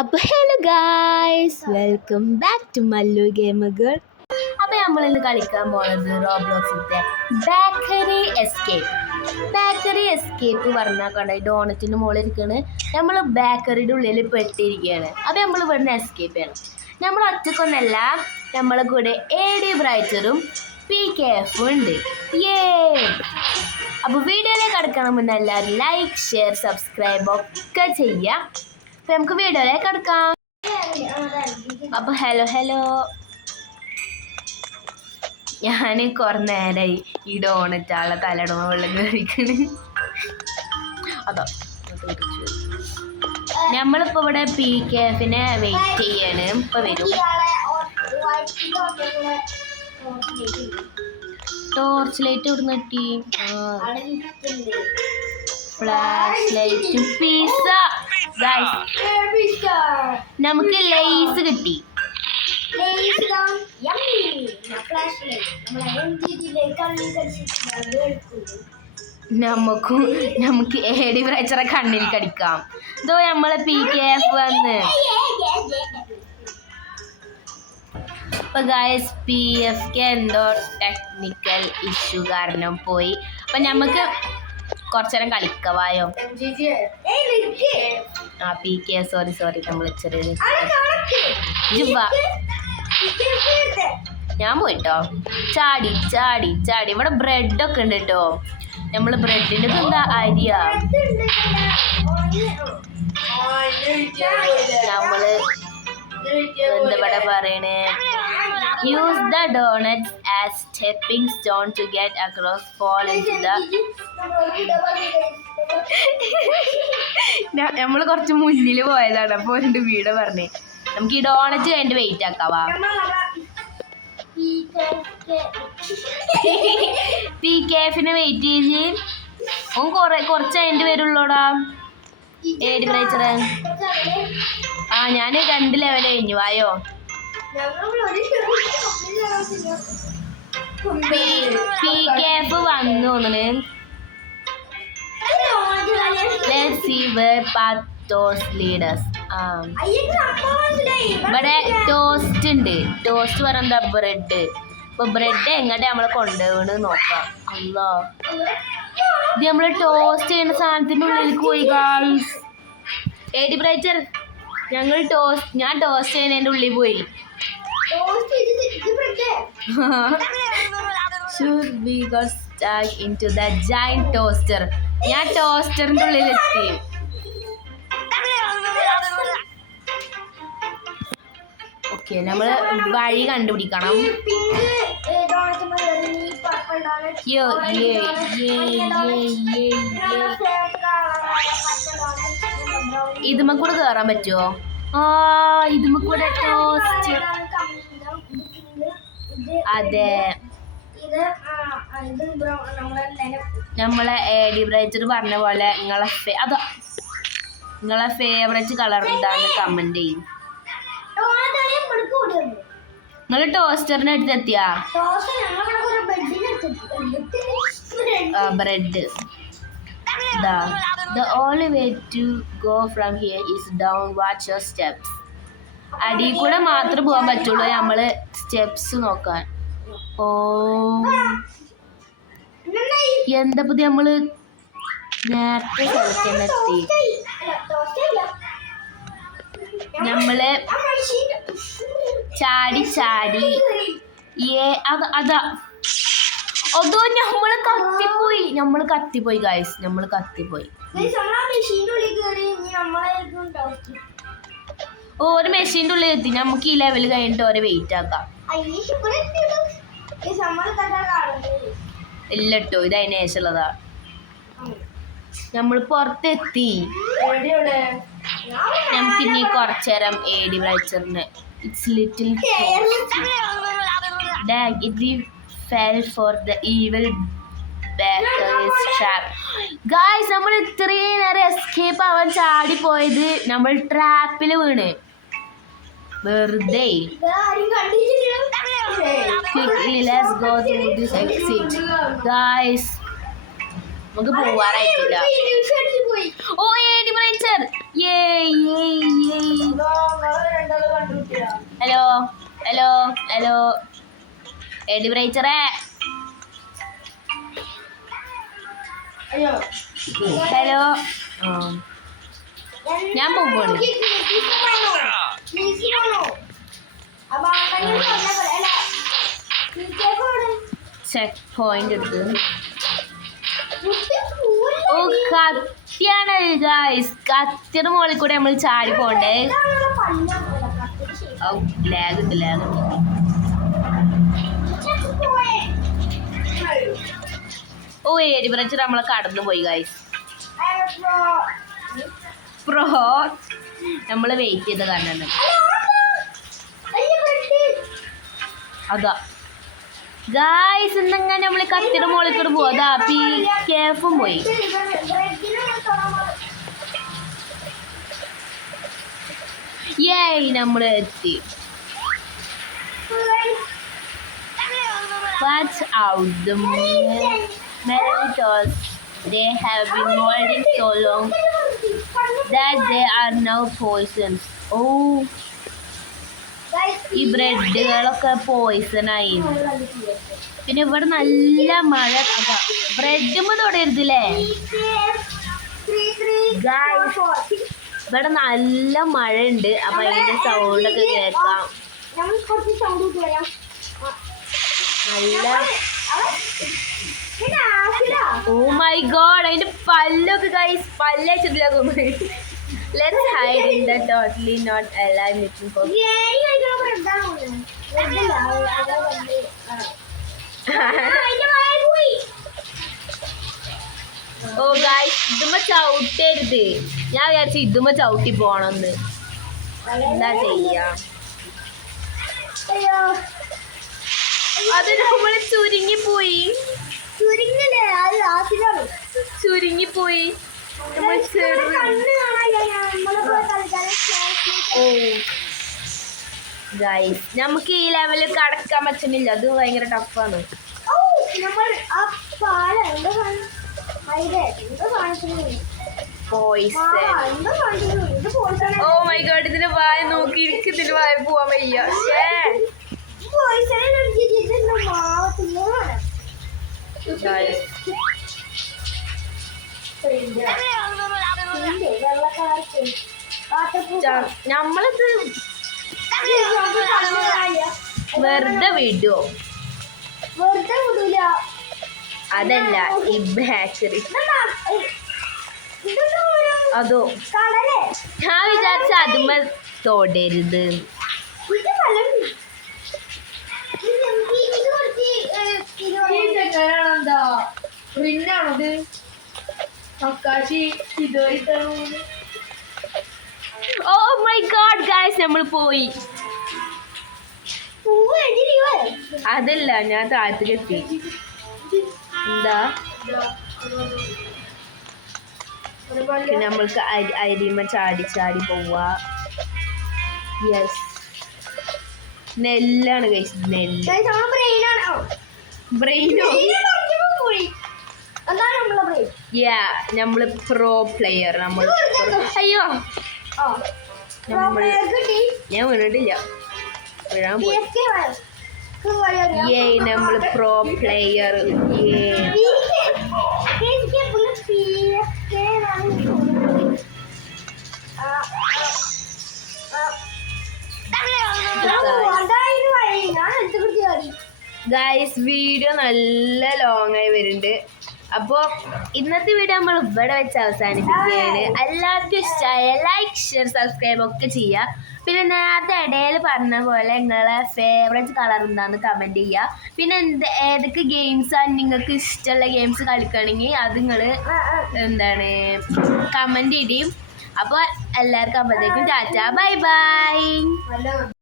അപ്പോൾ hello guys, welcome back to Mallu gamer girl. അപ്പോൾ നമ്മളിന്ന് കളിക്കാൻ പോകുന്നത് റോബ്ലോക്സിൻ്റെ ബേക്കറി എസ്കേപ്പ് പറഞ്ഞാൽ കണ്ട ഡോണറ്റിൻ്റെ മുകളിൽ ഇരിക്കുകയാണ്. നമ്മൾ ബേക്കറിയുടെ ഉള്ളിൽ പെട്ടിരിക്കുകയാണ്. അപ്പോൾ നമ്മൾ ഇവിടുന്ന് എസ്കേപ്പ് ചെയ്യണം. നമ്മൾ ഒറ്റക്കൊന്നല്ല, നമ്മളെ കൂടെ AD ബ്രൈറ്ററും PKF ഉണ്ട്. അപ്പോൾ വീഡിയോയിലേക്ക് കിടക്കണം മുന്നേ എല്ലാവരും ലൈക്ക്, ഷെയർ, സബ്സ്ക്രൈബ് ഒക്കെ ചെയ്യുക. അപ്പോൾ നമുക്ക് വീഡിയോയിലേക്ക് കിടക്കാം. അപ്പോൾ ഹലോ ഞാൻ കുറേ നേരമായി ഈ ഡോണറ്റാളെ തലടമ വെള്ളം കഴിക്കണ്. അതോ നമ്മളിപ്പോൾ ഇവിടെ PKFനെ വെയിറ്റ് ചെയ്യാണ്. ഇപ്പോൾ വരും. ടോർച്ച് ലൈറ്റ് ഇവിടെ കിട്ടി, ഫ്ലാഷ് ലൈറ്റ്, പിസ്സ. നമുക്ക് ലേസ് കിട്ടി. നമുക്ക് AD ബ്രൈറ്ററെ കണ്ണിൽ കടിക്കാം. ഇതോ നമ്മളെ PKF വന്ന്. അപ്പോൾ ഗായ്സ്, PFK എന്തോ ടെക്നിക്കൽ ഇഷ്യൂ കാരണം പോയി. അപ്പം നമുക്ക് കുറച്ചു നേരം കളിക്കവായോ? PK സോറി നമ്മൾ ചെറിയ ഞാൻ പോയിട്ടോ. ചാടി ഇവിടെ ബ്രെഡൊക്കെ ഉണ്ട് കേട്ടോ. നമ്മൾ ബ്രെഡിൻ്റെ എന്താ അരിയാ? നമ്മള് എന്താ ഇവിടെ പറയണേ? Use the donuts as stepping stone to get across. Fall into the. നമ്മൾ കുറച്ച് മുന്നിൽ പോയതാണ്. അപ്പോൾ എൻ്റെ വീട് പറഞ്ഞേ നമുക്ക് ഈ ഡോണറ്റ് കഴിഞ്ഞിട്ട് വെയിറ്റ് ആക്കാവാ. PKFനെ വെയിറ്റ് ചെയ്ത് ഓൻ കുറച്ച് അതിൻ്റെ വരുള്ളൂടാ. AD ബ്രൈറ്ററെ ഞാൻ 2 ലെവൽ കഴിഞ്ഞു. ആയോ? PKF വന്നു തോന്നുന്നു. Let's see where path those lead us. ഇവിടെ ടോസ്റ്റ് ഉണ്ട്. ടോസ്റ്റ് പറയുന്നത് ബ്രെഡ്. അപ്പോൾ ബ്രെഡ് എങ്ങോട്ട് നമ്മളെ കൊണ്ടുപോകണ് നോക്കാം. അല്ലോ, ഇത് നമ്മൾ ടോസ്റ്റ് ചെയ്യുന്ന സാധനത്തിൻ്റെ ഉള്ളിലേക്ക് പോയി. ഗായ്സ്, AD ബ്രൈറ്റർ ഞാൻ ടോസ്റ്റ് ചെയ്യുന്നതിൻ്റെ ഉള്ളിൽ പോയി. Should we go stuck into the giant toaster? ഞാൻ ടോസ്റ്ററിന്റെ ഉള്ളിലെത്തി. ഓക്കെ, നമ്മൾ വഴി കണ്ടുപിടിക്കണം. ഇതുമ്മ കൂടെ കയറാൻ പറ്റുമോ? ഇതുമ്മ കൂടെ ടോസ്റ്റ്. അതെ, നമ്മളെ AD ബ്രൈറ്റർ പറഞ്ഞ പോലെ നിങ്ങളെ ഫേവറേറ്റ് കളർ എന്താന്ന് കമന്റ് ചെയ്യും. നിങ്ങൾ ടോസ്റ്ററിന് അടുത്തെത്തിയാ? Bread. The only way to go from here is down. Watch your steps. അടിയിൽ കൂടെ മാത്രമേ പോകാൻ പറ്റുള്ളൂ. നമ്മള് സ്റ്റെപ്സ് നോക്കാൻ. ഓ, എന്താ പുതിയ നമ്മള് നേരത്തെ സ്ഥലത്തെത്തി. നമ്മള് ചാടി അതാ അതോ നമ്മള് കത്തിപ്പോയി ഗായ്സ്. നമ്മള് കത്തിപ്പോയി. ഒരു മെഷീൻ്റെ ഉള്ളിൽ എത്തി. നമുക്ക് ഈ ലെവൽ കഴിഞ്ഞിട്ട് ഓരോ വെയിറ്റ് ആക്കാം. ഇല്ല കേട്ടോ, ഇത് അതിന് ശേഷമുള്ളതാ. നമ്മൾ പുറത്തെത്തി. നമുക്ക് ഇനി കുറച്ചു നേരം AD ബ്രൈറ്ററിന് it's little fell for the evil baker's trap. Guys, നമ്മൾ ഇത്രയും നേരം എസ്കേപ്പ് ആവാൻ ചാടിപ്പോയത് നമ്മൾ ട്രാപ്പിൽ വീണ്. വെറുതെ. Quickly, let's go through this exit. Guys, നമുക്ക് പോവാറായിട്ടില്ല. ഓ AD ബ്രൈറ്റർ, ഹലോ ഹലോ എടി ബ്രൈച്ചറേ ഹലോ ഞാൻ പോവാണ് ചെക്ക് പോയിന്റ് എടുത്ത് ഓ കത്തിയാണ് ഗൈസ് കത്തിയുടെ മുകളിൽ കൂടെ നമ്മൾ ചാടി പോണ്ടേ ലാഗ് ഉണ്ട് ഓ ഏരി ബ്രച്ചർ നമ്മളെ കടന്നു പോയി ഗൈസ് പ്രോ നമ്മള് വെയിറ്റ് ചെയ്ത കാരണം അതാ ഗായ്സ് ഇന്നെങ്ങനെ നമ്മള് കത്തിയുടെ മുകളിൽ കൂടെ പോവാ അതാ പി കേഫും പോയി ഏയ് നമ്മള് എത്തി Watch out, the Melatoes, they have been molding so long that they are now poisons. Oh, ഈ ബ്രെഡുകളൊക്കെ പോയിസൺ ആയി പിന്നെ ഇവിടെ നല്ല മഴ അതാ ബ്രെഡുമ്പോ തൊടരുതില്ലേ ഇവിടെ നല്ല മഴ ഉണ്ട് അപ്പൊ അതിന്റെ സൗണ്ട് ഒക്കെ കേൾക്കാം നല്ല ഓ മൈ ഗോഡ് അതിന്റെ പല്ലൊക്കെ ഗൈസ് പല്ല് വെച്ചിട്ടില്ല Let's hide in the totally not alive looking for. ഓ ഗൈസ് ഇതുമ്മ ചവിട്ടരുത് ഞാൻ വിചാരിച്ചു ഇതുമ്മ ചവിട്ടി പോണെന്ന് എന്താ ചെയ്യാ അത് നമ്മള് ചുരുങ്ങിപ്പോയി നമ്മൾ ഗൈസ് നമുക്ക് ഈ ലെവലിൽ കടക്കാൻ പറ്റുന്നില്ല അത് ഭയങ്കര ടഫാണ് ഓ മൈ ഗോഡ് ഇതിന്റെ വായ നോക്കി എനിക്ക് ഇതിന്റെ വായ പോവാൻ വയ്യ നമ്മളത് വെറുതെ വിടുവോ അതല്ല ഈ ബേക്കറി അതോ ഞാൻ വിചാരിച്ച അതുമ്മ തൊടരുത് ഓ മൈ ഗോഡ് ഗൈസ് നമ്മൾ പോയി അതല്ല ഞാൻ താഴത്തേക്ക് എത്തി എന്താ നമ്മൾക്ക് അരിമ ചാടി പോവാ യെസ് നെല്ലാണ് കഴിച്ചത് നെല്ല് ബ്രെയിനോ നമ്മള് പ്രോ പ്ലെയർ നമ്മൾ അയ്യോ ഞാൻ വീണിട്ടില്ല വീഴാൻ പോയി നമ്മള് പ്രോ പ്ലെയർ ഗൈസ് വീഡിയോ നല്ല ലോങ് ആയി വരുന്നുണ്ട് അപ്പോൾ ഇന്നത്തെ വീഡിയോ നമ്മൾ ഇവിടെ വെച്ച് അവസാനിപ്പിക്കുകയാണ് എല്ലാവർക്കും ഇഷ്ടമായ ലൈക്ക് ഷെയർ സബ്സ്ക്രൈബ് ഒക്കെ ചെയ്യുക പിന്നെ നേരത്തെ ഇടയിൽ പറഞ്ഞ പോലെ നിങ്ങളെ ഫേവറേറ്റ് കളർ എന്താണെന്ന് കമൻറ്റ് ചെയ്യുക പിന്നെ ഏതൊക്കെ ഗെയിംസാണ് നിങ്ങൾക്ക് ഇഷ്ടമുള്ള ഗെയിംസ് കളിക്കുകയാണെങ്കിൽ അത് നിങ്ങൾ എന്താണ് കമൻറ്റ് ചെയ്യും അപ്പോൾ എല്ലാവർക്കും അപ്പോഴത്തേക്കും ടാറ്റ ബൈ ബൈ